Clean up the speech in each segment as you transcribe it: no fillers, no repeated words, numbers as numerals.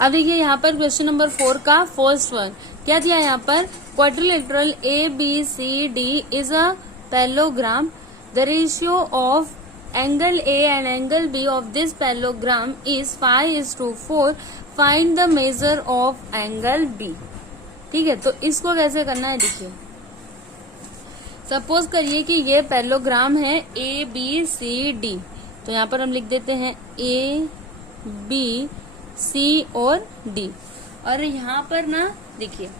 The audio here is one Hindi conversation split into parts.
अब देखिए यहाँ पर क्वेश्चन नंबर 4 का फर्स्ट वन क्या दिया यहाँ पर, quadrilateral ABCD is a parallelogram, the ratio of angle A and angle B of this parallelogram is 5:4, find the measure of angle B। ठीक है, तो इसको कैसे करना है, देखिए सपोज करिए कि ये पैरेललोग्राम है ABCD, तो यहाँ पर हम लिख देते हैं ABC और D, और यहाँ पर ना देखिए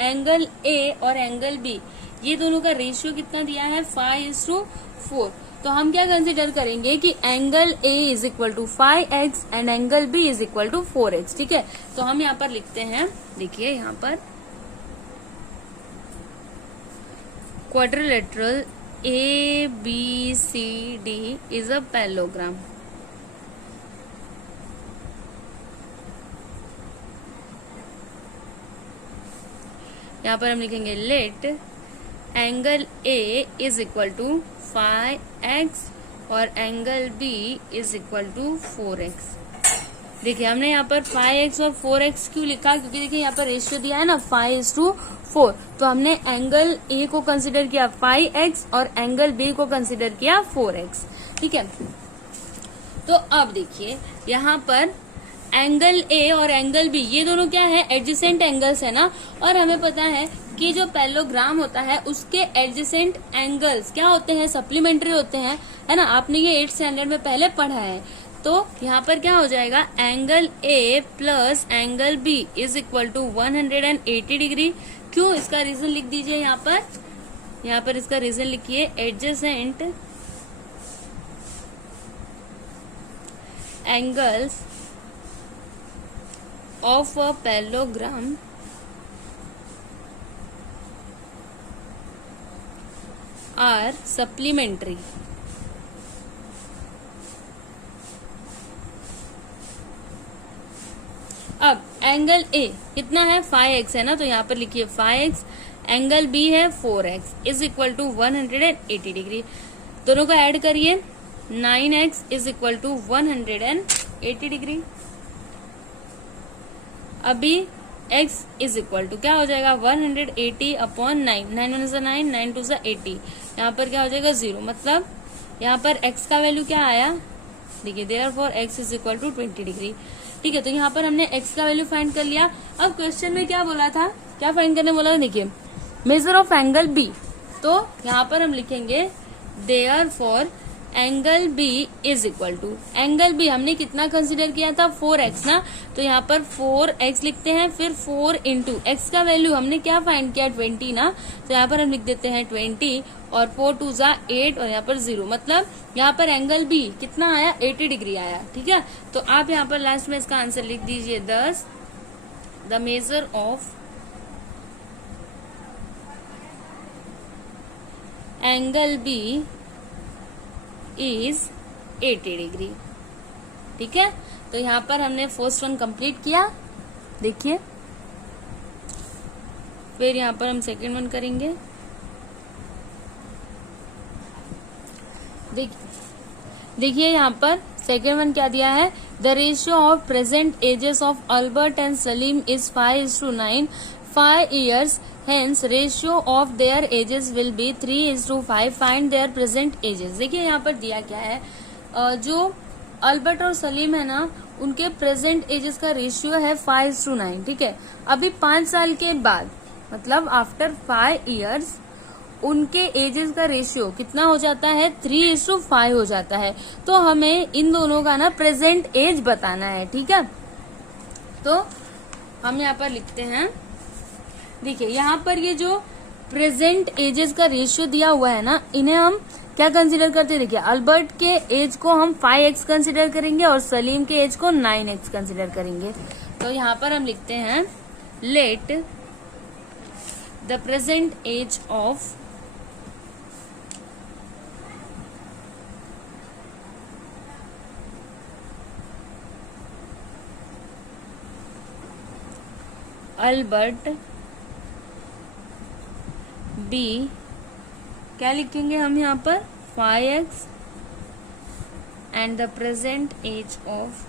एंगल A और एंगल B ये दोनों का रेशियो कितना दिया है 5:4। तो हम क्या कंसीडर करेंगे कि angle A is equal to 5x and angle B is equal to 4x। ठीक है, तो हम यहाँ पर लिखते हैं, देखिए यहाँ पर quadrilateral ABCD is a parallelogram. यहाँ पर हम लिखेंगे let angle A is equal to 5x और angle B is equal to 4x। देखिए हमने यहाँ पर 5x और 4x क्यों लिखा, क्योंकि देखिए यहाँ पर रेशियो दिया है ना 5:4, तो हमने एंगल A को कंसिडर किया 5x और एंगल B को कंसिडर किया 4x। ठीक है, तो अब देखिए यहाँ पर एंगल A और एंगल B ये दोनों क्या है, एडजेसेंट एंगल्स है ना, और हमें पता है कि जो पैरेललोग्राम होता है उसके एडजेसेंट एंगल्स क्या होते हैं, सप्लीमेंट्री होते हैं, है ना, आपने ये 8th स्टैंडर्ड में पहले पढ़ा है। तो यहाँ पर क्या हो जाएगा, angle A plus angle B is equal to 180 degree. क्यों, इसका रीजन लिख दीजिए यहाँ पर इसका रीजन लिखिए, adjacent angles of a parallelogram are supplementary। अब एंगल A कितना है 5x है ना, तो यहाँ पर लिखिए 5x, एंगल B है 4x is equal to 180 degree. दोनों को ऐड करिए, 9x is equal to 180 degree. अभी x इज इक्वल टू क्या हो जाएगा 180 अपॉन 9, 9 1 जा 9, 9 2 जा 80, यहाँ पर क्या हो जाएगा 0, मतलब यहाँ पर x का वैल्यू क्या आया, देखिए therefore x is equal to 20 degree. ठीक है, तो यहाँ पर हमने x का वैल्यू फाइंड कर लिया। अब क्वेश्चन में क्या बोला था, क्या फाइंड करने बोला था, देखिए मेजर ऑफ एंगल B, तो यहाँ पर हम लिखेंगे therefore angle B is equal to, angle B हमने कितना कंसिडर किया था 4x ना, तो यहाँ पर 4x लिखते हैं, फिर 4 इंटू x का वैल्यू हमने क्या फाइंड किया 20 ना, तो यहाँ पर हम लिख देते हैं 20 और 4 2 जा 8 और यहाँ पर 0, मतलब यहाँ पर एंगल B कितना आया 80 डिग्री आया। ठीक है, तो आप यहाँ पर लास्ट में इसका आंसर लिख दीजिए, दस the measure of angle B is 80 degree. ठीक है, तो यहाँ पर हमने फर्स्ट वन कंप्लीट किया, देखिए फिर यहाँ पर हम सेकेंड वन करेंगे। देखिए यहाँ पर सेकेंड वन क्या दिया है, the ratio of present ages of Albert and Salim is 5:9, 5 years, hence ratio of their ages will be 3:5, find their present ages। देखिए यहाँ पर दिया क्या है, जो अल्बर्ट और सलीम है ना उनके प्रेजेंट एजेस का रेशियो है 5:9। ठीक है, अभी 5 साल के बाद मतलब आफ्टर 5 years उनके एजेस का रेशियो कितना हो जाता है 3:5 हो जाता है। तो हमें इन दोनों का ना प्रेजेंट एज बताना है। ठीक है, तो हम यहाँ पर लिखते हैं, देखिए यहाँ पर ये जो प्रेजेंट एजेस का रेशियो दिया हुआ है ना, इन्हें हम क्या कंसीडर करते हैं, देखिए अल्बर्ट के एज को हम 5x कंसीडर करेंगे और सलीम के एज को 9x कंसीडर करेंगे। तो यहाँ पर हम लिखते हैं let the present age of Albert B, क्या लिखेंगे हम यहाँ पर 5x and the present age of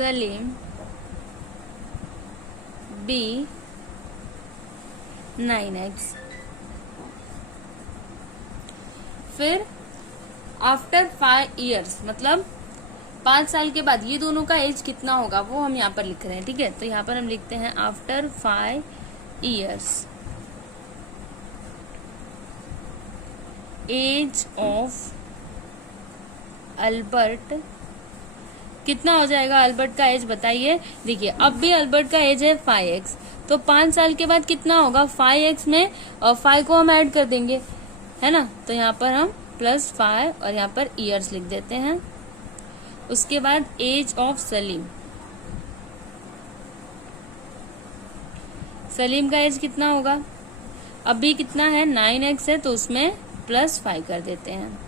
Salim be 9x। फिर आफ्टर 5 years मतलब 5 साल के बाद ये दोनों का एज कितना होगा वो हम यहाँ पर लिख रहे हैं। ठीक है, तो यहाँ पर हम लिखते हैं after 5 years age of Albert कितना हो जाएगा। अल्बर्ट का एज बताइए। देखिए अब भी अल्बर्ट का एज है 5x, तो 5 साल के बाद कितना होगा 5x में, और 5 को हम ऐड कर देंगे, है ना। तो यहाँ पर हम +5 और यहाँ पर ईयर्स लिख देते हैं। उसके बाद एज ऑफ सलीम, सलीम का एज कितना होगा, अभी कितना है 9x है, तो उसमें +5 कर देते हैं।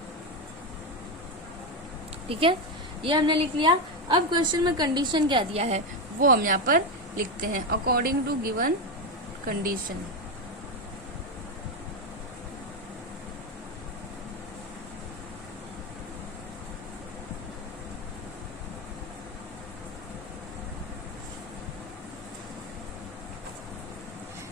ठीक है, ये हमने लिख लिया। अब क्वेश्चन में कंडीशन क्या दिया है वो हम यहाँ पर लिखते हैं। अकॉर्डिंग टू गिवन कंडीशन,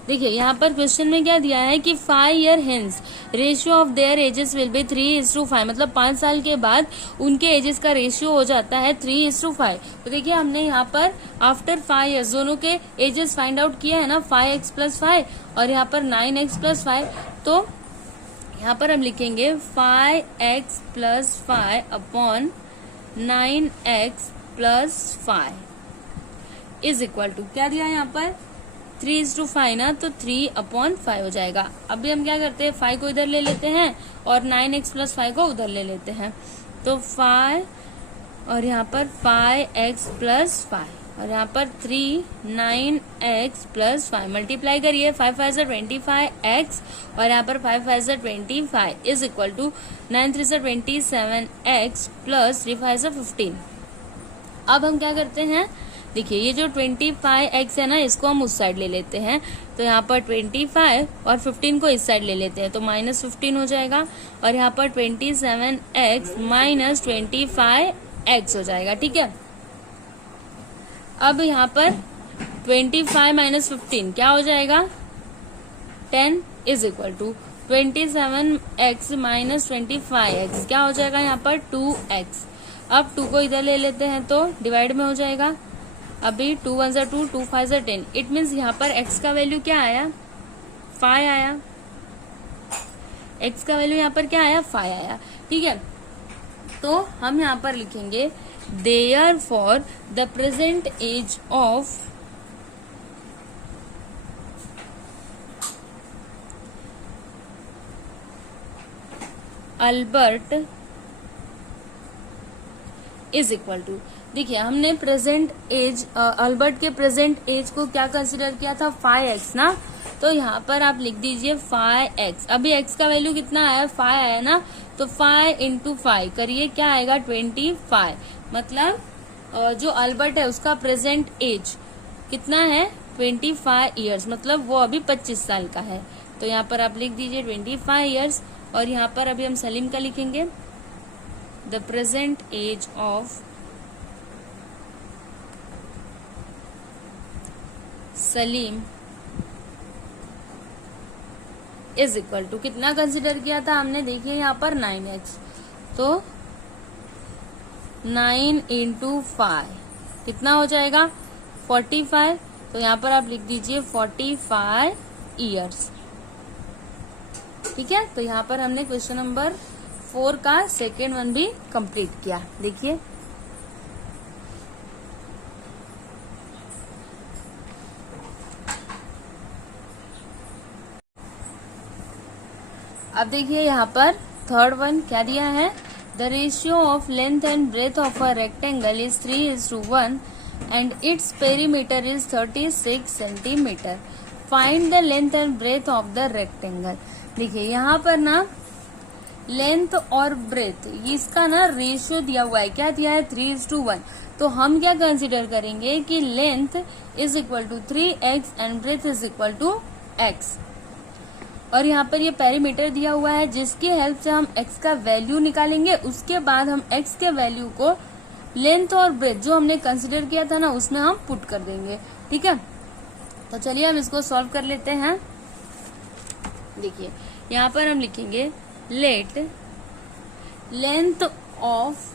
देखिए यहाँ पर क्वेश्चन में क्या दिया है कि 5 year hence ratio of their edges will be 3:5, मतलब 5 साल के बाद उनके एजेस का रेशियो हो जाता है 3:5। तो देखिए हमने यहाँ पर आफ्टर 5 years दोनों के एजेस फाइंड आउट किया है ना, 5x + 5 और यहाँ पर 9x + 5। तो यहाँ पर हम लिखेंगे 5x + 5 upon 9x + 5 is equal to क्या दिया है यहाँ पर 3:5 ना, तो 3/5 हो जाएगा। अभी हम क्या करते हैं 5 को इधर ले लेते हैं और 9x + 5 को उधर ले लेते हैं, तो 5 और यहाँ पर 5x + 5 और यहाँ पर 3 9x + 5 मल्टीप्लाई करिए, 5 5 से 25x और यहाँ पर 5 5 से 25 इज इक्वल टू 9 3 से 27x + 3 5 से 15। अब हम क्या करते हैं, देखिए ये जो 25x है ना, इसको हम उस साइड ले लेते हैं, तो यहाँ पर 25 और 15 को इस साइड ले लेते हैं, तो -15 हो जाएगा और यहाँ पर 27x - 25x हो जाएगा। ठीक है, अब यहाँ पर 25 - 15 क्या हो जाएगा 10 is equal to 27x - 25x क्या हो जाएगा यहाँ पर 2x। अब 2 को इधर ले लेते हैं तो डिवाइड में हो जाएगा, अभी 2 1 से 2 2 5 से 10, इट मीन्स यहाँ पर x का वैल्यू क्या आया 5 आया, x का वैल्यू यहाँ पर क्या आया 5 आया। ठीक है, तो हम यहाँ पर लिखेंगे therefore the present age of Albert is equal to, देखिए हमने प्रेजेंट एज अल्बर्ट के प्रेजेंट एज को क्या कंसिडर किया था 5x ना, तो यहाँ पर आप लिख दीजिए 5x। अभी x का वैल्यू कितना आया 5 आया ना, तो 5 × 5 करिए क्या आएगा 25, मतलब जो अल्बर्ट है उसका प्रेजेंट एज कितना है 25 ईयर्स, मतलब वो अभी 25 साल का है। तो यहाँ पर आप लिख दीजिए 25 ईयर्स और यहाँ पर अभी हम सलीम का लिखेंगे the present age of Salim is equal to कितना कंसिडर किया था हमने, देखिए यहाँ पर 9x, तो 9 × 5 कितना हो जाएगा 45, तो यहाँ पर आप लिख दीजिए 45 ईयर्स। ठीक है, तो यहाँ पर हमने क्वेश्चन नंबर 4 का सेकेंड वन भी कंप्लीट किया। देखिए अब देखिए यहाँ पर थर्ड वन क्या दिया है, the ratio of length and breadth of a rectangle is 3:1 and its perimeter is 36 centimetre. Find the length and breadth of the rectangle. देखिए यहाँ पर ना लेंथ और ब्रेथ इसका ना रेशियो दिया हुआ है, क्या दिया है 3:1। तो हम क्या कंसिडर करेंगे कि length is equal to 3x and breadth is equal to x, और यहाँ पर ये पेरीमीटर दिया हुआ है जिसकी हेल्प से हम x का वैल्यू निकालेंगे। उसके बाद हम x के वैल्यू को लेंथ और ब्रेथ जो हमने कंसिडर किया था ना उसमें हम पुट कर देंगे। ठीक है, तो चलिए हम इसको सॉल्व कर लेते हैं। देखिए यहाँ पर हम लिखेंगे late length of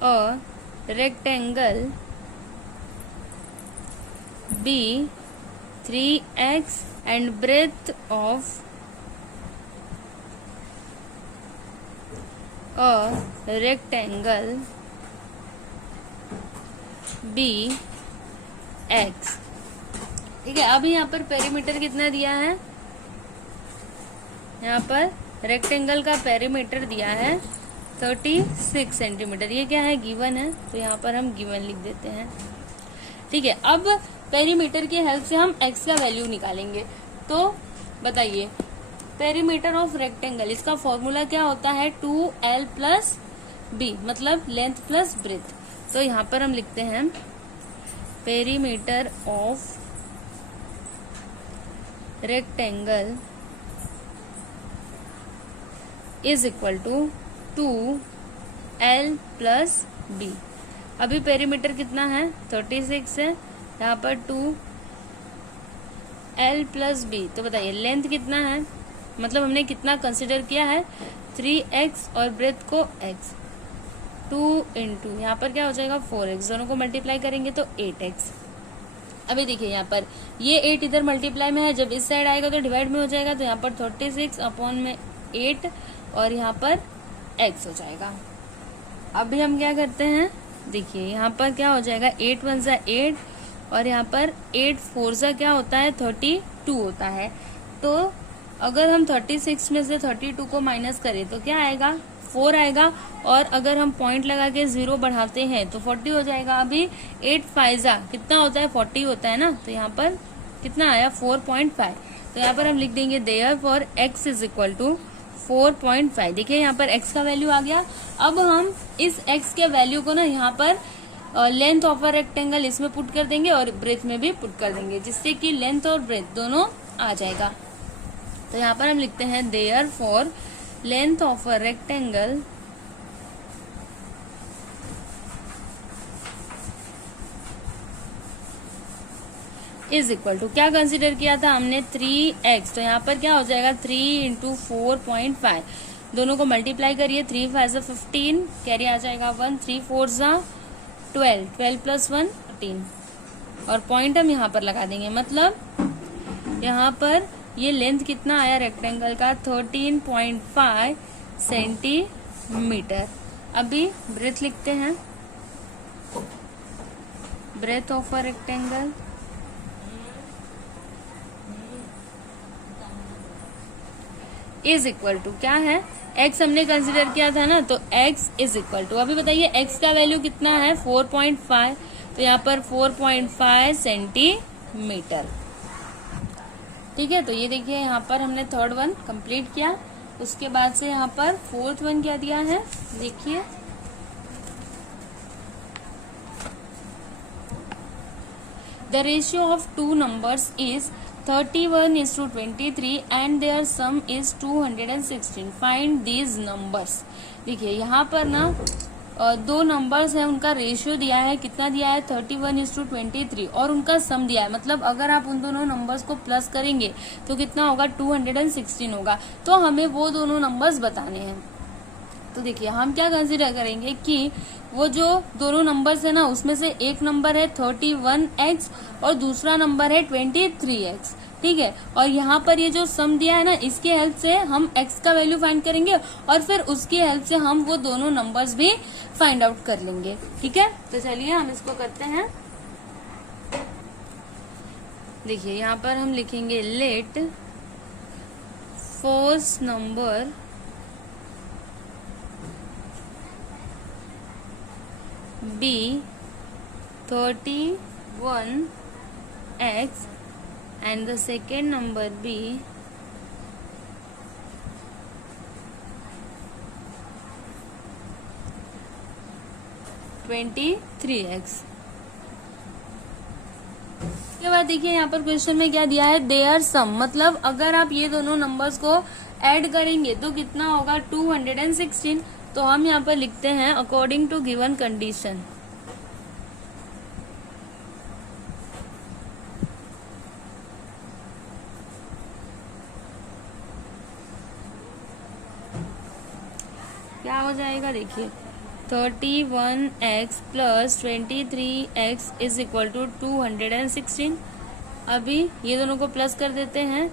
a rectangle be 3x and breadth of a rectangle be x। ठीक है, अभी यहाँ पर पेरीमीटर कितना दिया है, यहाँ पर रेक्टेंगल का पेरीमीटर दिया है 36 सेंटीमीटर। ये क्या है, गिवन है, तो यहाँ पर हम गिवन लिख देते हैं। ठीक है, अब पेरीमीटर की हेल्प से हम x का वैल्यू निकालेंगे। तो बताइए पेरीमीटर ऑफ रेक्टेंगल, इसका फॉर्मूला क्या होता है 2l प्लस b, मतलब लेंथ प्लस ब्रेथ। तो यहाँ पर हम लिखते हैं perimeter of rectangle is equal to 2l plus b। अभी पेरीमीटर कितना है 36 है, यहाँ पर 2l प्लस b। तो बताइए लेंथ कितना है, मतलब हमने कितना कंसिडर किया है 3x और ब्रेथ को x, 2 इंटू यहाँ पर क्या हो जाएगा 4x, दोनों को मल्टीप्लाई करेंगे तो 8x। अभी देखिए यहाँ पर ये 8 इधर मल्टीप्लाई में है, जब इस साइड आएगा तो डिवाइड में हो जाएगा, तो यहाँ पर 36 अपॉन में 8 और यहाँ पर x हो जाएगा। अभी हम क्या करते हैं, देखिए यहाँ पर क्या हो जाएगा 8 1 सा 8 और यहाँ पर 8 4 सा क्या होता है 32 होता है। तो अगर हम 36 में से 32 को माइनस करें तो क्या आएगा 4 आएगा, और अगर हम पॉइंट लगा के 0 बढ़ाते हैं तो 40 हो जाएगा। अभी 8 5 सा कितना होता है 40 होता है ना, तो यहाँ पर कितना आया 4.5। तो यहाँ पर हम लिख देंगे therefore x is equal to 4.5। देखिए यहाँ पर x का वैल्यू आ गया। अब हम इस x के वैल्यू को ना यहाँ पर लेंथ ऑफ अ रेक्टेंगल इसमें पुट कर देंगे और ब्रेथ में भी पुट कर देंगे, जिससे कि लेंथ और ब्रेथ दोनों आ जाएगा। तो यहाँ पर हम लिखते हैं therefore length of a rectangle is equal to, क्या कंसिडर किया था हमने 3x, तो यहाँ पर क्या हो जाएगा 3 इंटू 4.5, दोनों को मल्टीप्लाई करिए, 3 5 सा 15, कैरी आ जाएगा 1, 3 4 सा 12, 12 प्लस 1 13, और पॉइंट हम यहाँ पर लगा देंगे, मतलब यहाँ पर ये लेंथ कितना आया रेक्टेंगल का 13.5 सेंटीमीटर। अभी ब्रेथ लिखते हैं, breadth of a rectangle is equal to, क्या है x हमने कंसिडर किया था ना, तो x इज इक्वल टू, अभी बताइए x का वैल्यू कितना है 4.5, तो यहाँ पर 4.5 सेंटीमीटर। ठीक है, तो ये देखिए यहाँ पर हमने थर्ड वन कंप्लीट किया। उसके बाद से यहाँ पर फोर्थ वन क्या दिया है, देखिए the ratio of two numbers is 31:23 and their sum is 216. Find these numbers। देखिए यहाँ पर ना दो नंबर्स हैं, उनका रेशियो दिया है, कितना दिया है 31:23 और उनका सम दिया है, मतलब अगर आप उन दोनों नंबर्स को प्लस करेंगे तो कितना होगा 216 होगा। तो हमें वो दोनों नंबर्स बताने हैं। तो देखिए हम क्या कंसीडर करेंगे कि वो जो दोनों नंबर्स है ना उसमें से एक नंबर है 31x और दूसरा नंबर है 23x। ठीक है, और यहाँ पर ये जो सम दिया है ना इसकी हेल्प से हम x का वैल्यू फाइंड करेंगे और फिर उसकी हेल्प से हम वो दोनों नंबर्स भी फाइंड आउट कर लेंगे। ठीक है, तो चलिए हम इसको करते हैं। देखिए यहाँ पर हम लिखेंगे let first number be 31x and the second number be 23x। उसके बाद देखिए यहाँ पर क्वेश्चन में क्या दिया है, देयर सम, मतलब अगर आप ये दोनों नंबर्स को ऐड करेंगे तो कितना होगा 216। तो हम यहाँ पर लिखते हैं अकॉर्डिंग टू गिवन कंडीशन। क्या हो जाएगा देखिए 31x plus 23x is equal to 216। अभी ये दोनों को प्लस कर देते हैं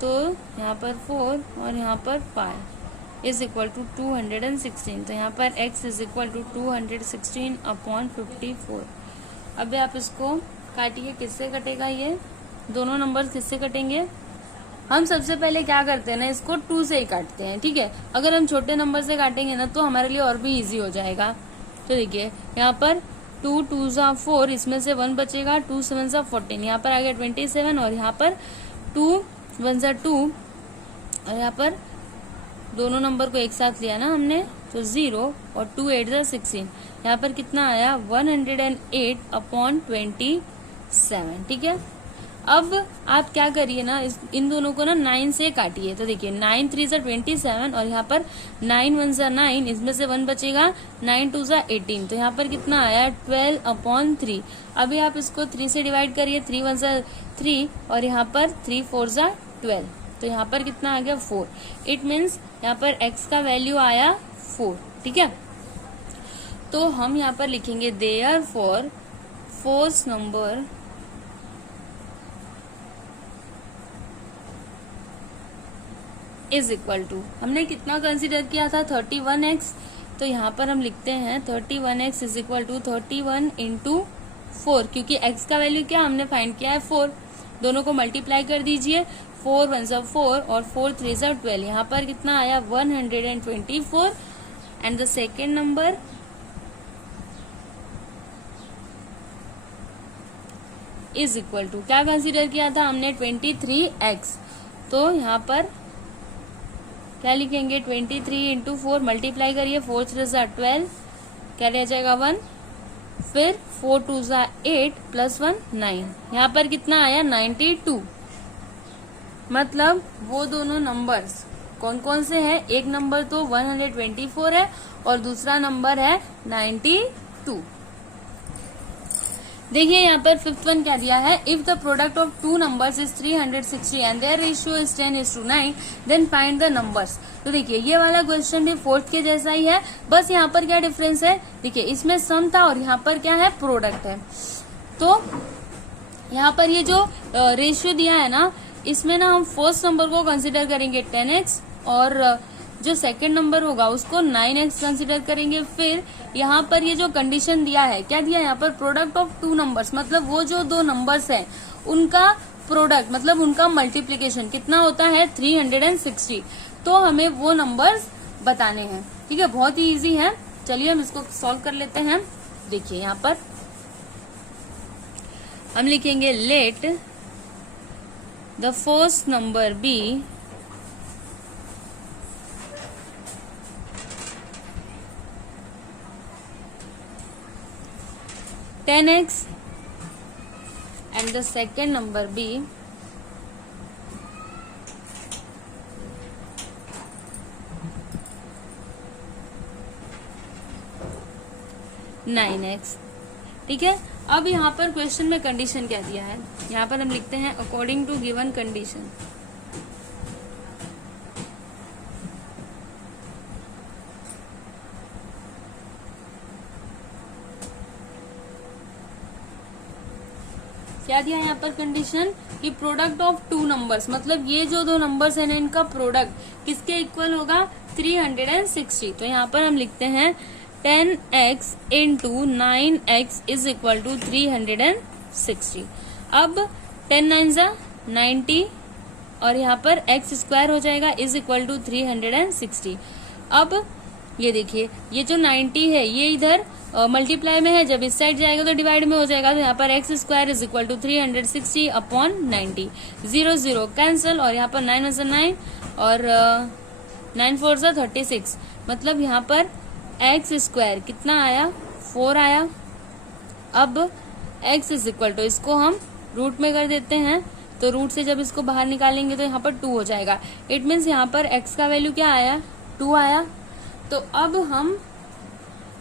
तो यहाँ पर 4 और यहाँ पर 5 इज इक्वल टू 216। तो यहाँ पर x is equal to 216 upon 54। अभी आप इसको काटिए, किससे कटेगा, ये दोनों नंबर किससे कटेंगे। हम सबसे पहले क्या करते हैं ना, इसको 2 से ही काटते हैं, ठीक है। अगर हम छोटे नंबर से काटेंगे ना तो हमारे लिए और भी इजी हो जाएगा। तो देखिए यहाँ पर 2 2 सा 4, इसमें से 1 बचेगा, 2 7 सा 14, यहाँ पर आ गया 27 और यहाँ पर 2 1 सा 2 और यहाँ पर दोनों नंबर को एक साथ लिया ना हमने तो 0 और 2 8 सा 16, यहाँ पर कितना आया 108 अपॉन 27, ठीक है। अब आप क्या करिए ना, इन दोनों को ना 9 से काटिए। तो देखिए 9 3 सा 27 और यहाँ पर 9 1 सा 9, इसमें से 1 बचेगा, 9 2 सा 18, तो यहाँ पर कितना आया 12 अपॉन 3। अभी आप इसको 3 से डिवाइड करिए, 3 1 सा 3 और यहाँ पर 3 4 सा 12, तो यहाँ पर कितना आ गया 4। इट मीन्स यहाँ पर x का वैल्यू आया 4, ठीक है। तो हम यहाँ पर लिखेंगे therefore fourth number is equal to, हमने कितना कंसिडर किया था 31x, तो यहाँ पर हम लिखते हैं 31x is equal to 31 into 4, क्योंकि x का वैल्यू क्या हमने फाइंड किया है 4। दोनों को मल्टीप्लाई कर दीजिए, 4 1 सा 4 और 4 3 सा 12, यहाँ पर कितना आया 124। And the second number is equal to, क्या कंसिडर किया था हमने 23x, तो यहाँ पर क्या लिखेंगे 23 इंटू 4, मल्टीप्लाई करिए, 4 3 सा 12, क्या रह जाएगा 1, फिर 4 2 सा 8 प्लस 1 9, यहाँ पर कितना आया 92। मतलब वो दोनों नंबर्स कौन कौन से हैं, एक नंबर तो 124 है और दूसरा नंबर है 92। देखिए यहाँ पर फिफ्थ वन क्या दिया है, if the product of two numbers is 360 and their ratio is 10:9 then find the numbers. तो देखिए ये वाला क्वेश्चन भी फोर्थ के जैसा ही है, बस यहाँ पर क्या डिफरेंस है, देखिए इसमें सम था और यहाँ पर क्या है प्रोडक्ट है। तो यहाँ पर ये जो रेशियो दिया है ना, इसमें ना हम फर्स्ट नंबर को कंसिडर करेंगे 10x और जो सेकंड नंबर होगा उसको 9x कंसिडर करेंगे। फिर यहाँ पर ये जो कंडीशन दिया है, क्या दिया है यहाँ पर, प्रोडक्ट ऑफ टू नंबर्स, मतलब वो जो दो नंबर्स हैं उनका प्रोडक्ट मतलब उनका मल्टीप्लीकेशन कितना होता है 360। तो हमें वो नंबर्स बताने हैं, ठीक है, बहुत ही इजी है। चलिए हम इसको सॉल्व कर लेते हैं। देखिए यहाँ पर हम लिखेंगे let the first number be (10x) and the second number be (9x). ठीक है, अब यहाँ पर क्वेश्चन में कंडीशन क्या दिया है, यहाँ पर हम लिखते हैं अकॉर्डिंग टू गिवन कंडीशन। क्या दिया यहाँ पर कंडीशन कि प्रोडक्ट ऑफ टू नंबर्स, मतलब ये जो दो नंबर्स है ना इनका प्रोडक्ट किसके इक्वल होगा 360। तो यहाँ पर हम लिखते हैं 10x into 9x is equal to 360। अब 10 9 जा 90 और यहाँ पर x स्क्वायर हो जाएगा इज इक्वल टू 360। अब ये देखिए ये जो 90 है ये इधर मल्टीप्लाई में है, जब इस साइड जाएगा तो डिवाइड में हो जाएगा। तो यहाँ पर x square is equal to 360 upon 90, 0 0 cancel और यहाँ पर 9 1 9 और 9 4 36, मतलब यहाँ पर x स्क्वायर कितना आया 4 आया। अब x इज इक्वल टू, इसको हम रूट में कर देते हैं, तो रूट से जब इसको बाहर निकालेंगे तो यहाँ पर 2 हो जाएगा। इट मीन्स यहाँ पर x का वैल्यू क्या आया, 2 आया। तो अब हम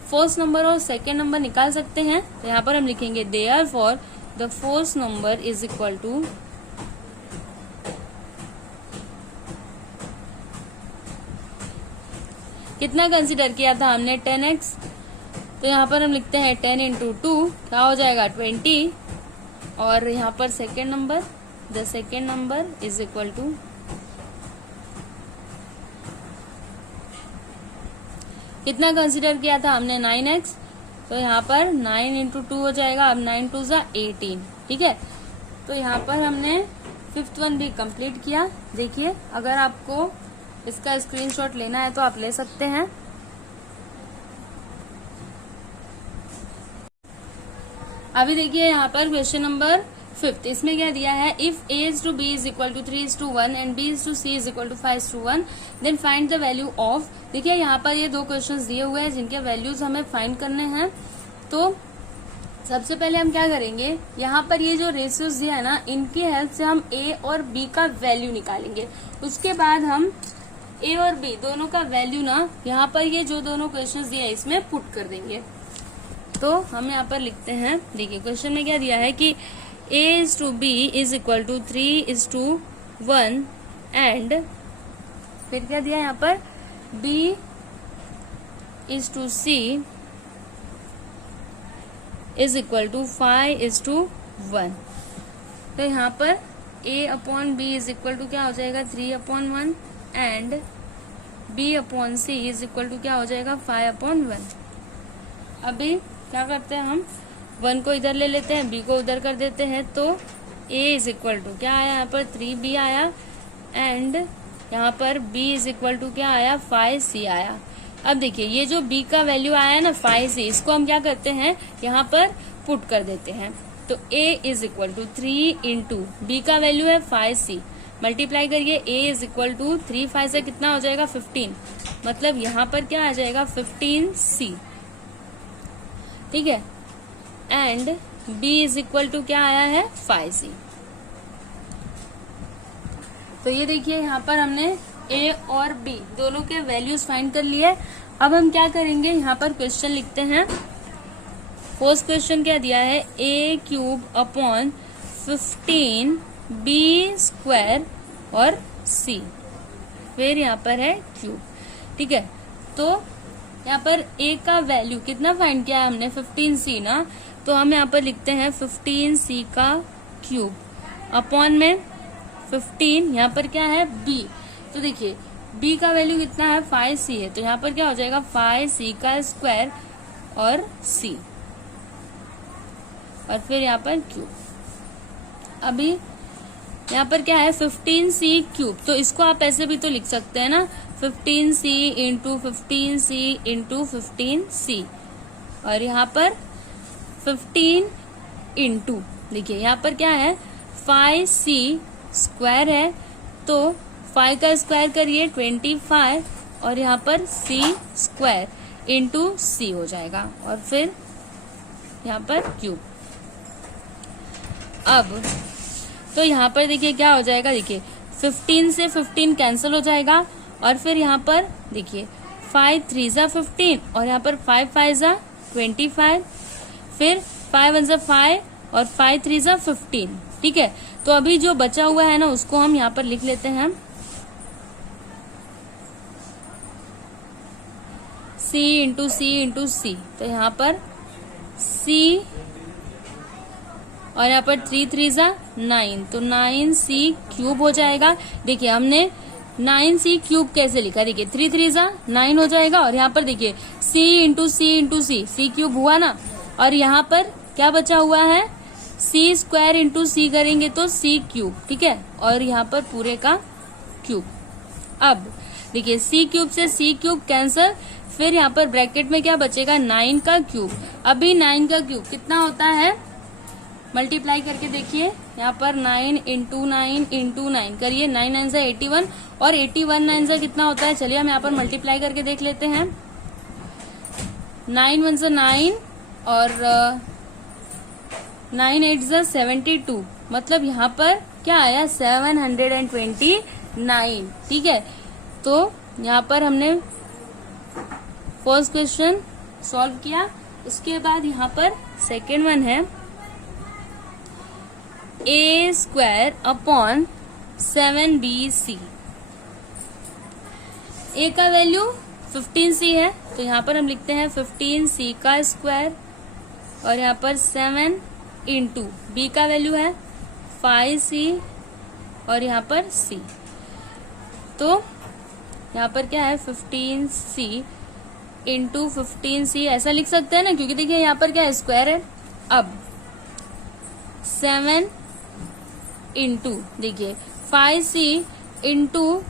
फर्स्ट नंबर और सेकेंड नंबर निकाल सकते हैं। तो यहाँ पर हम लिखेंगे therefore the first number is equal to कितना कंसीडर किया था हमने, 10x। तो यहाँ पर हम लिखते हैं 10 इंटू 2 क्या हो जाएगा 20। और यहाँ पर second number, the second number is equal to कितना कंसीडर किया था हमने, 9x। तो यहाँ पर 9 इंटू 2 हो जाएगा, अब 9 2 ज़ा 18। ठीक है, तो यहाँ पर हमने फिफ्थ वन भी कंप्लीट किया। देखिए, अगर आपको इसका स्क्रीनशॉट लेना है तो आप ले सकते हैं। अभी देखिए यहाँ पर क्वेश्चन नंबर 5, इसमें क्या दिया है, if a is to b is equal to 3 is to 1 and b is to c is equal to 5 is to 1 then find the value of। देखिए यहाँ पर ये 2 क्वेश्चंस दिए हुए हैं जिनके वैल्यूज हमें फाइंड करने हैं। तो सबसे पहले हम क्या करेंगे, यहाँ पर ये जो रेशियोज दिया है ना, इनकी हेल्प से हम a और b का वैल्यू निकालेंगे। उसके बाद हम a और b दोनों का वैल्यू ना यहाँ पर ये जो दोनों क्वेश्चंस दिए हैं इसमें पुट कर देंगे। तो हम यहाँ पर लिखते हैं, देखिए क्वेश्चन में क्या दिया है कि a is to b is equal to 3 is to 1 and फिर क्या दिया है यहाँ पर, b is to c is equal to 5 is to 1। तो यहाँ पर a upon b is equal to क्या हो जाएगा 3 upon 1 and b upon c is equal to क्या हो जाएगा 5 अपॉन 1। अभी क्या करते हैं, हम 1 को इधर ले लेते हैं, b को उधर कर देते हैं। तो a इज इक्वल टू क्या आया यहाँ पर 3b आया एंड यहाँ पर b इज इक्वल टू क्या आया 5c आया। अब देखिए ये जो b का वैल्यू आया ना 5c, इसको हम क्या करते हैं यहाँ पर पुट कर देते हैं। तो a is equal to 3 into b का वैल्यू है 5c, मल्टीप्लाई करिए a इज इक्वल टू 3 5 से कितना हो जाएगा 15, मतलब यहाँ पर क्या आ जाएगा 15c। ठीक है, and b is equal to क्या आया है 5c। तो ये देखिए यहाँ पर हमने a और b दोनों के वैल्यूज फाइंड कर लिए। अब हम क्या करेंगे, यहाँ पर क्वेश्चन लिखते हैं। फर्स्ट क्वेश्चन क्या दिया है, a cube upon 15 b square और c, फिर यहाँ पर है क्यूब। ठीक है, तो यहाँ पर a का वैल्यू कितना फाइंड किया है हमने 15c ना, तो हम यहाँ पर लिखते हैं 15c का क्यूब अपॉन में 15, यहाँ पर क्या है b। तो देखिए b का वैल्यू कितना है 5c है, तो यहाँ पर क्या हो जाएगा 5c का स्क्वायर और c और फिर यहाँ पर क्यूब। अभी यहाँ पर क्या है 15c क्यूब, तो इसको आप ऐसे भी तो लिख सकते हैं ना 15c into 15c into 15c और यहाँ पर 15 इंटू देखिए यहाँ पर क्या है 5c स्क्वायर है, तो 5 का स्क्वायर करिए 25 और यहाँ पर c स्क्वायर इंटू c हो जाएगा और फिर यहाँ पर क्यूब। अब तो यहाँ पर देखिए क्या हो जाएगा, देखिए 15 से 15 कैंसिल हो जाएगा और फिर यहाँ पर देखिए 5 3 ज़ा 15 और यहाँ पर 5 5 ज़ा 25, फिर 5 1 ज़ा 5 और 5 3 ज़ा 15। ठीक है, तो अभी जो बचा हुआ है ना उसको हम यहाँ पर लिख लेते हैं c इंटू सी इंटू सी। तो यहाँ पर c और यहाँ पर 3 3 ज़ा 9, तो 9c क्यूब हो जाएगा। देखिए हमने 9c क्यूब कैसे लिखा, देखिए 3 3 ज़ा 9 हो जाएगा और यहाँ पर देखिए c इंटू सी इंटू सी, c क्यूब हुआ ना, और यहाँ पर क्या बचा हुआ है c स्क्वायर इंटू सी करेंगे तो c क्यूब। ठीक है, और यहाँ पर पूरे का क्यूब। अब देखिए c क्यूब से c क्यूब कैंसिल, फिर यहाँ पर ब्रैकेट में क्या बचेगा 9 का क्यूब। अभी 9 का क्यूब कितना होता है, मल्टीप्लाई करके देखिए यहाँ पर 9 इंटू 9 इंटू 9 करिए, 9 9 से 81 और 81 9 से कितना होता है, चलिए हम यहाँ पर मल्टीप्लाई करके देख लेते हैं। 9 1 से 9 और 9 8 से 72 मतलब यहाँ पर क्या आया 729। ठीक है, तो यहाँ पर हमने फर्स्ट क्वेश्चन सॉल्व किया। उसके बाद यहाँ पर सेकेंड वन है a square upon 7bc। a का वैल्यू 15c है, तो यहाँ पर हम लिखते हैं 15c का स्क्वायर, और यहाँ पर 7 इंटू b का वैल्यू है 5c और यहाँ पर c, तो यहाँ पर क्या है 15c इंटू 15c ऐसा लिख सकते हैं ना, क्योंकि देखिए यहाँ पर क्या है स्क्वायर है। अब 7 इंटू देखिए 5c इंटू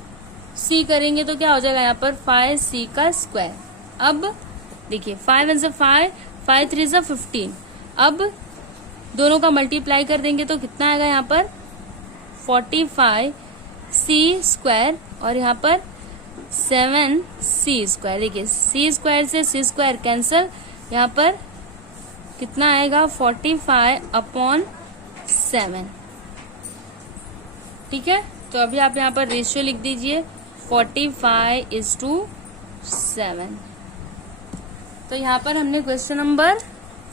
c करेंगे तो क्या हो जाएगा यहाँ पर 5c का स्क्वायर। अब देखिए 5 1 से 5, 5 3 से 15, अब दोनों का मल्टीप्लाई कर देंगे तो कितना आएगा यहाँ पर 45c स्क्वायर और यहाँ पर 7c स्क्वायर। देखिए c स्क्वायर से c स्क्वायर कैंसल, यहाँ पर कितना आएगा 45 अपॉन 7। ठीक है, तो अभी आप यहाँ पर रेशियो लिख दीजिए 45:7। तो यहाँ पर हमने क्वेश्चन नंबर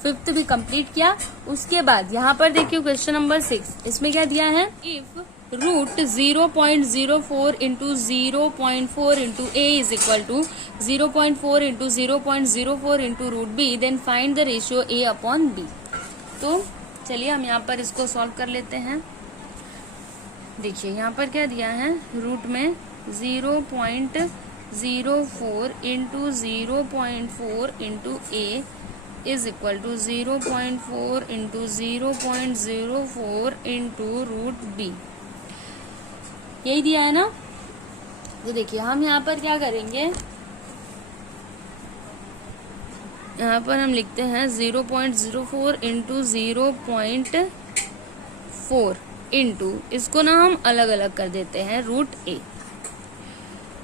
5 भी कंप्लीट किया। उसके बाद यहाँ पर देखिए क्वेश्चन नंबर 6, इसमें क्या दिया है, if root 0.04 into 0.4 into A is equal to 0.4 into 0.04 into root B, then find the ratio A upon B. तो चलिए हम यहाँ पर इसको सॉल्व कर लेते हैं। देखिए यहाँ पर क्या दिया है, रूट में 0.04 into 0.4 into A is equal to 0.4 into 0.04 into root B, यही दिया है ना। तो देखिए हम यहाँ पर क्या करेंगे, यहाँ पर हम लिखते हैं 0.04 इंटू 0.4 इंटू, इसको ना हम अलग अलग कर देते हैं, root A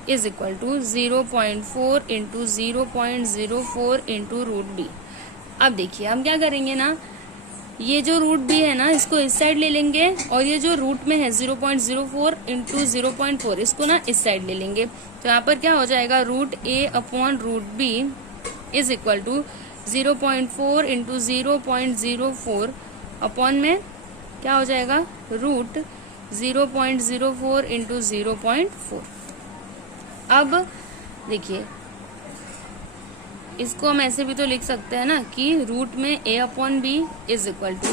is equal to 0.4 into 0.04 into root B. अब देखिए हम क्या करेंगे ना, ये जो रूट बी है ना इसको इस साइड ले लेंगे, और ये जो रूट में है 0.04 इंटू 0.4 इसको ना इस साइड ले लेंगे। तो यहाँ पर क्या हो जाएगा, root A upon root B is equal to 0.4 into 0.04 upon में क्या हो जाएगा, रूट 0.04 इंटू 0.4। अब देखिए इसको हम ऐसे भी तो लिख सकते हैं ना कि रूट में a upon B is equal to,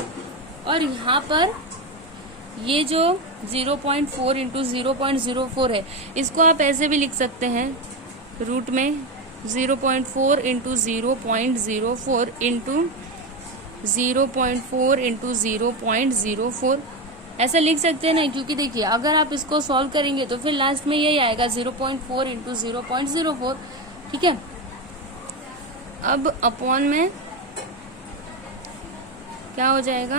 और यहाँ पर ये जो 0.4 इंटू 0.04 है इसको आप ऐसे भी लिख सकते हैं, रूट में 0.4 इंटू 0.04 इंटू 0.4 इंटू 0.04 ऐसा लिख सकते हैं ना, क्योंकि देखिए अगर आप इसको सॉल्व करेंगे तो फिर लास्ट में यही आएगा 0.4 इंटू 0.04। ठीक है, अब अपॉन में क्या हो जाएगा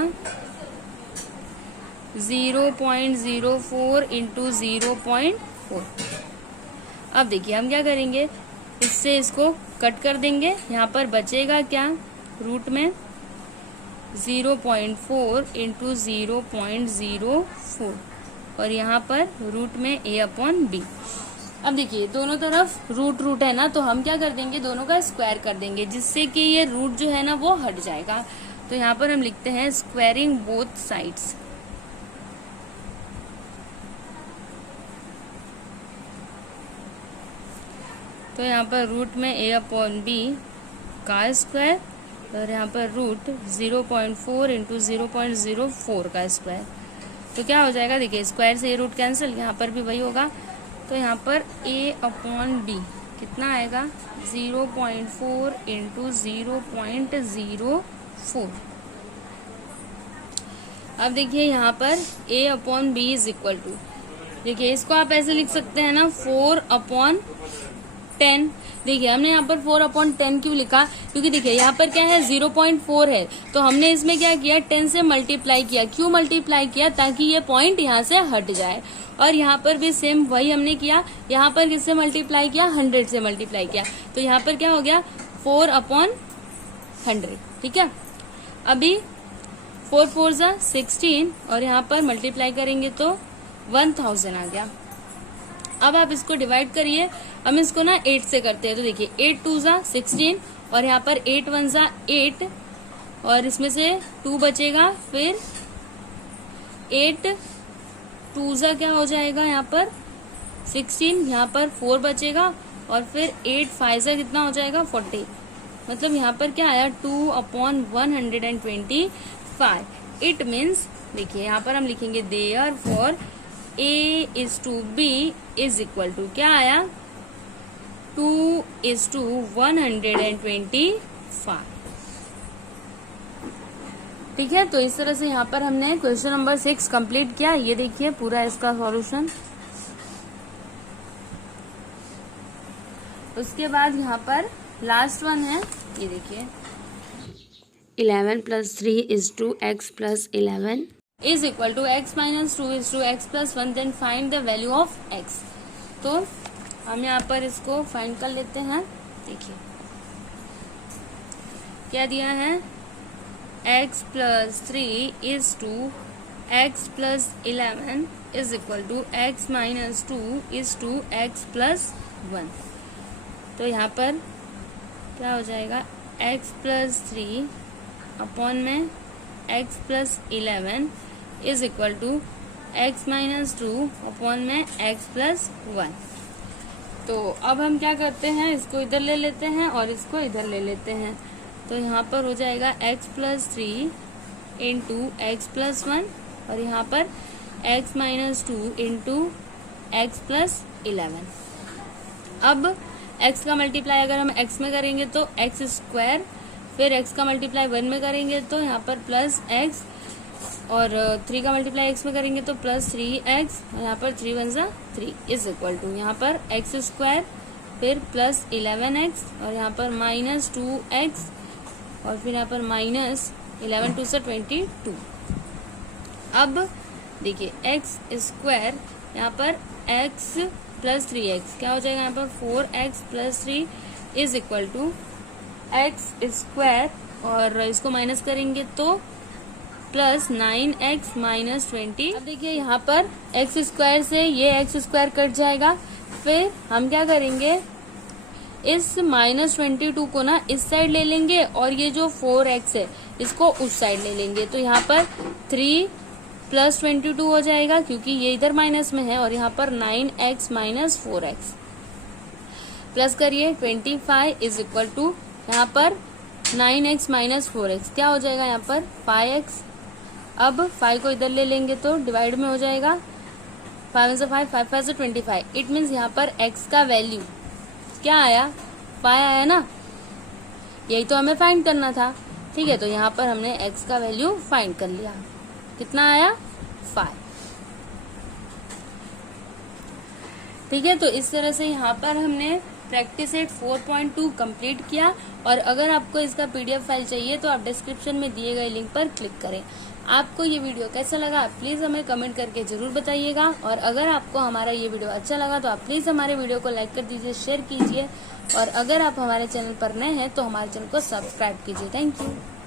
0.04 इंटू 0.4। अब देखिए हम क्या करेंगे, इससे इसको कट कर देंगे, यहाँ पर बचेगा क्या, रूट में 0.4 इंटू 0.04 और यहाँ पर रूट में a अपॉन बी। अब देखिए दोनों तरफ रूट रूट है ना, तो हम क्या कर देंगे, दोनों का स्क्वायर कर देंगे, जिससे कि ये रूट जो है ना वो हट जाएगा। तो यहाँ पर हम लिखते हैं स्क्वायरिंग बोथ साइड्स। तो यहाँ पर रूट में a अपॉन बी का स्क्वायर और यहाँ पर रूट 0.4 इंटू 0.04 का स्क्वायर। तो क्या हो जाएगा, देखिए स्क्वायर से ये रूट कैंसिल, यहाँ पर भी वही होगा। तो यहाँ पर a अपॉन बी कितना आएगा 0.4 इंटू 0.04। अब देखिए यहाँ पर a upon B is equal to, देखिए इसको आप ऐसे लिख सकते हैं ना 4 अपॉन 10। देखिए हमने यहाँ पर 4 अपॉन 10 क्यों लिखा, क्योंकि देखिए यहाँ पर क्या है 0.4 है, तो हमने इसमें क्या किया 10 से मल्टीप्लाई किया। क्यों मल्टीप्लाई किया, ताकि ये पॉइंट यहाँ से हट जाए। और यहाँ पर भी सेम वही हमने किया, यहाँ पर किससे मल्टीप्लाई किया 100 से मल्टीप्लाई किया। तो यहाँ पर क्या हो गया 4 अपॉन 100। ठीक है, अभी 4 4 जा 16 और यहाँ पर मल्टीप्लाई करेंगे तो 1000 आ गया। अब आप इसको डिवाइड करिए, हम इसको ना 8 से करते हैं। तो देखिए 8 2 जा 16 और यहाँ पर 8 1 जा 8 और इसमें से 2 बचेगा, फिर 8 2 जा क्या हो जाएगा यहाँ पर 16, यहाँ पर 4 बचेगा और फिर 8 5 जा कितना हो जाएगा 40। मतलब यहाँ पर क्या आया 2/125। इट मीन्स देखिए यहाँ पर हम लिखेंगे therefore A/B is equal to क्या आया 2/125। ठीक है, तो इस तरह से यहाँ पर हमने क्वेश्चन नंबर 6 कंप्लीट किया। ये देखिए पूरा इसका सॉल्यूशन। उसके बाद यहाँ पर लास्ट वन है, ये देखिए 11 + 3 = x + 11 is equal to x - 2 = x + 1। Then find the value of x। तो हम यहाँ पर इसको फाइंड कर लेते हैं। देखिए क्या दिया है, x + 3 = x + 11 is equal to x - 2 = x + 1। तो यहाँ पर क्या हो जाएगा x + 3 अपॉन में x + 11 is equal to x - 2 upon में x + 1। तो अब हम क्या करते हैं, इसको इधर ले लेते हैं और इसको इधर ले लेते हैं। तो यहाँ पर हो जाएगा x + 3 × x + 1 और यहाँ पर x - 2 × x + 11। अब x का मल्टीप्लाई अगर हम x में करेंगे तो x², फिर x का मल्टीप्लाई 1 में करेंगे तो यहाँ पर +x और 3 का मल्टीप्लाई x में करेंगे तो +3x और यहाँ पर 3 1 जा 3 इज इक्वल टू यहाँ पर x², फिर +11x और यहाँ पर -2x और फिर यहाँ पर -11 2 से 22। अब देखिए x² यहाँ पर x + 3x क्या हो जाएगा, यहाँ पर 4x + 3 is equal to x² और इसको माइनस करेंगे तो +9x - 20। अब देखिए यहाँ पर x² से ये x² कट जाएगा। फिर हम क्या करेंगे, इस -22 को ना इस साइड ले लेंगे और ये जो 4x है इसको उस साइड ले लेंगे। तो यहाँ पर 3 + 22 हो जाएगा क्योंकि ये इधर माइनस में है और यहाँ पर 9x - 4x प्लस करिए 25 इज इक्वल टू यहाँ पर 9x - 4x क्या हो जाएगा, यहाँ पर 5x। अब 5 को इधर ले लेंगे तो डिवाइड में हो जाएगा, 5 से 5 5 5 से 25। इट मीन्स यहाँ पर x का वैल्यू क्या आया 5 आया ना, यही तो हमें फाइंड करना था। ठीक है, तो यहाँ पर हमने x का वैल्यू फाइंड कर लिया। कितना आया 5। ठीक है, तो इस तरह से यहाँ पर हमने प्रैक्टिस सेट 4.2 कंप्लीट किया। और अगर आपको इसका PDF फाइल चाहिए तो आप डिस्क्रिप्शन में दिए गए लिंक पर क्लिक करें। आपको ये वीडियो कैसा लगा प्लीज़ हमें कमेंट करके जरूर बताइएगा। और अगर आपको हमारा ये वीडियो अच्छा लगा तो आप प्लीज़ हमारे वीडियो को लाइक कर दीजिए, शेयर कीजिए और अगर आप हमारे चैनल पर नए हैं तो हमारे चैनल को सब्सक्राइब कीजिए। Thank you.